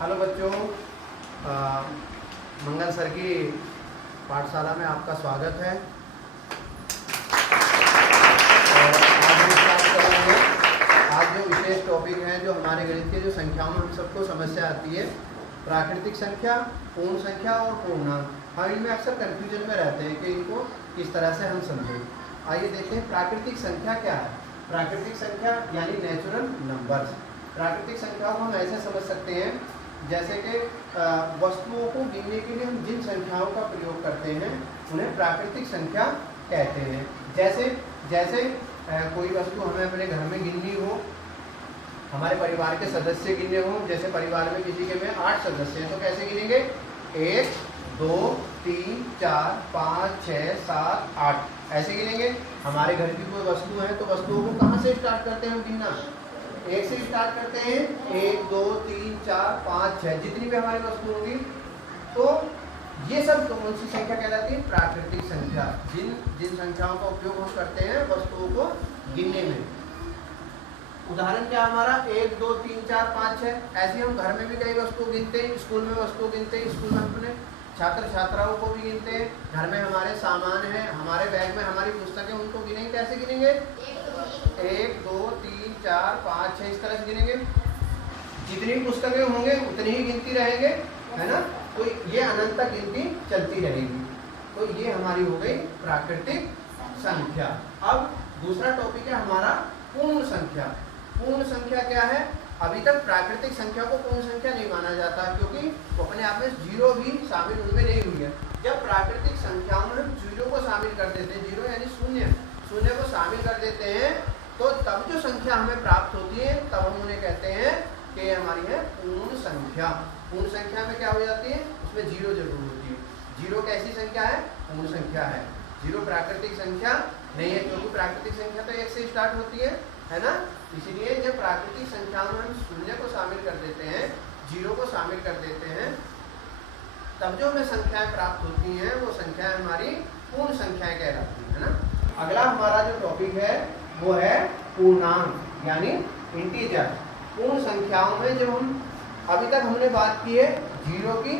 Hello बच्चों, मंगल sir की पाठशाला में आपका स्वागत है। और आज हम बात करेंगे, आज जो विशेष टॉपिक है, जो हमारे गणित के जो संख्याओं में हम सबको समस्या आती है, प्राकृतिक संख्या, पूर्ण संख्या और पूर्णांक। हम इनमें अक्सर कन्फ्यूजन में रहते हैं कि इनको किस तरह से हम समझें। आइए देखते हैं प्राकृतिक संख्या क्या है। प्राकृतिक संख्या यानी नेचुरल नंबर्स। प्राकृतिक संख्याओं को हम ऐसे समझ सकते हैं जैसे कि वस्तुओं को गिनने के लिए हम जिन संख्याओं का प्रयोग करते हैं उन्हें प्राकृतिक संख्या कहते हैं। जैसे कोई वस्तु हमें अपने घर में गिननी हो, हमारे परिवार के सदस्य गिनने हो। जैसे परिवार में किसी के में 8 सदस्य हैं तो कैसे गिनेंगे? 1 2 3 4 5 6 7 8 ऐसे गिनेंगे। हमारे घर की कोई वस्तु है तो वस्तुओं को कहाँ से स्टार्ट करते हैं हम गिनना? 1 से स्टार्ट करते हैं। 1 2 3 4 5 6 जितनी भी हमारी वस्तु होंगी, तो ये सब कौन सी संख्या कहलाती है? प्राकृतिक संख्या। जिन संख्याओं का उपयोग हम करते हैं वस्तुओं को गिनने में। उदाहरण क्या हमारा? 1 2 3 4 5 6। ऐसे हम घर में भी कई वस्तु गिनते हैं, स्कूल में वस्तु गिनते हैं, स्कूल में अपने छात्र छात्राओं को भी गिनते हैं। घर में हमारे सामान है, हमारे बैग में हमारी पुस्तकें, उनको गिनेंगे। कैसे गिनेंगे? 1 2 3 4 5 6 इस तरह से गिनेंगे। जितनी पुस्तकें होंगे उतनी ही गिनती रहेंगे, है ना? तो ये अनंत तक गिनती चलती रहेगी। तो ये हमारी हो गई प्राकृतिक संख्या। अब दूसरा टॉपिक है हमारा पूर्ण संख्या। पूर्ण संख्या क्या है? अभी तक प्राकृतिक संख्या को पूर्ण संख्या नहीं माना जाता, क्योंकि वो अपने आप में जीरो भी शामिल उनमें नहीं हुई है। जब प्राकृतिक संख्याओं में हम जीरो को शामिल कर देते हैं, जीरो यानी शून्य को शामिल कर देते हैं, तो तब जो संख्या हमें प्राप्त होती है तब हम उन्हें कहते हैं कि हमारी है पूर्ण संख्या। पूर्ण संख्या में क्या हो जाती है? उसमें जीरो जरूर होती है। जीरो कैसी संख्या है? पूर्ण संख्या है। जीरो प्राकृतिक संख्या नहीं है, क्योंकि प्राकृतिक संख्या तो 1 से स्टार्ट होती है ना? इसीलिए जब प्राकृतिक संख्याओं में हम शून्य को शामिल कर देते हैं, जीरो को शामिल कर देते हैं, तब जो हमें संख्याएं प्राप्त होती हैं वो संख्याएं हमारी पूर्ण संख्याएं कहलाती हैं, है ना? अगला हमारा जो टॉपिक है वो है पूर्णांक यानी इंटीजर। पूर्ण संख्याओं में जब हम अभी तक हमने बात की है जीरो की,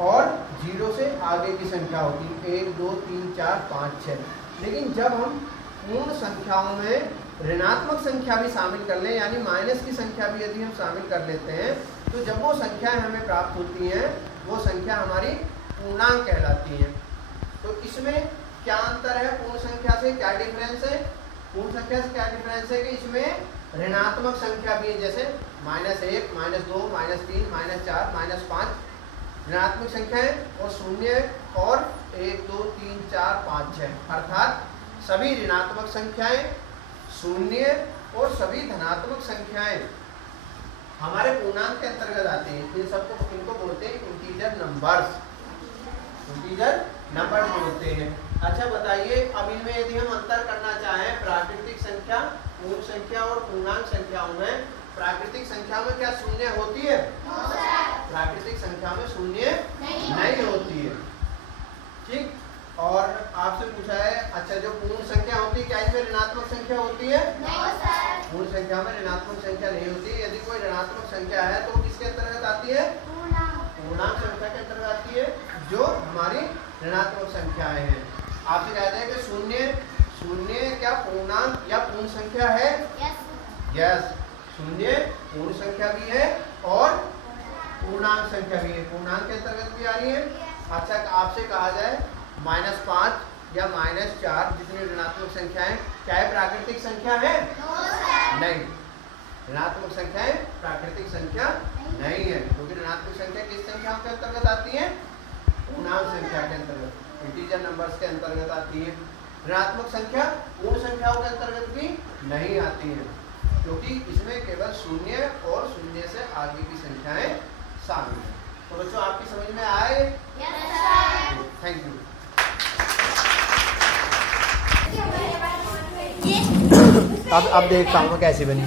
और जीरो से आगे की संख्या होती है 1 2 3 4 5 6। लेकिन जब हम पूर्ण संख्याओं में ऋणात्मक संख्या भी शामिल कर लें, यानी माइनस की संख्या भी यदि हम शामिल कर लेते हैं, तो जब वो संख्याएं हमें प्राप्त होती हैं वो संख्या हमारी पूर्णांक कहलाती हैं। तो इसमें क्या अंतर है? पूर्ण संख्या से क्या डिफरेंस है? पूर्ण संख्या से क्या डिफरेंस है कि इसमें ऋणात्मक संख्या भी है, जैसे -1 -2 -3 -4 -5 ऋणात्मक संख्याएं, और शून्य और 1 2 3 4 5 6, अर्थात सभी ऋणात्मक संख्याएं, शून्य और सभी धनात्मक संख्याएं हमारे पूर्णांक के अंतर्गत आती हैं। इन सबको इनको बोलते हैं इंटीजर नंबर्स। इंटीजर नंबर बोलते हैं। अच्छा बताइए, अब इनमें यदि हम अंतर करना चाहें प्राकृतिक संख्या, पूर्ण संख्या और पूर्णांक संख्याओं में, प्राकृतिक संख्या में क्या शून्य होती है? प्राकृतिक संख्या में शून्य नहीं होती है, ठीक। और आपसे पूछा है, अच्छा जो पूर्ण संख्या होती है क्या इसमें ऋणात्मक संख्या होती है? पूर्ण संख्या में ऋणात्मक संख्या नहीं होती है। यदि कोई ऋणात्मक संख्या है तो किसके अंतर्गत आती है? पूर्णांक संख्या के अंतर्गत आती है, जो हमारी ऋणात्मक संख्याएं हैं। आपसे कहते हैं कि शून्य क्या पूर्णांक या पूर्ण संख्या है? यस, शून्य पूर्ण संख्या भी है और पूर्णांक संख्या भी है, पूर्णांक के अंतर्गत भी आ रही है। अच्छा, आपसे कहा जाए -5 या -4 जितनी ऋणात्मक संख्याएं क्या है? प्राकृतिक संख्या है? नहीं, ऋणात्मक संख्याएं प्राकृतिक संख्या नहीं है, क्योंकि ऋणात्मक संख्या किस संख्या के अंतर्गत आती है? पूर्णांक संख्या के अंतर्गत, इंटीजर नंबर्स के अंतर्गत आती है। ऋणात्मक संख्या पूर्ण संख्याओं के अंतर्गत भी नहीं आती है, क्योंकि इसमें केवल शून्य और शून्य से आगे की संख्याएं शामिल है। तो बच्चों आपकी समझ में आए? Thank you. अब देखता हूँ कैसी बनी।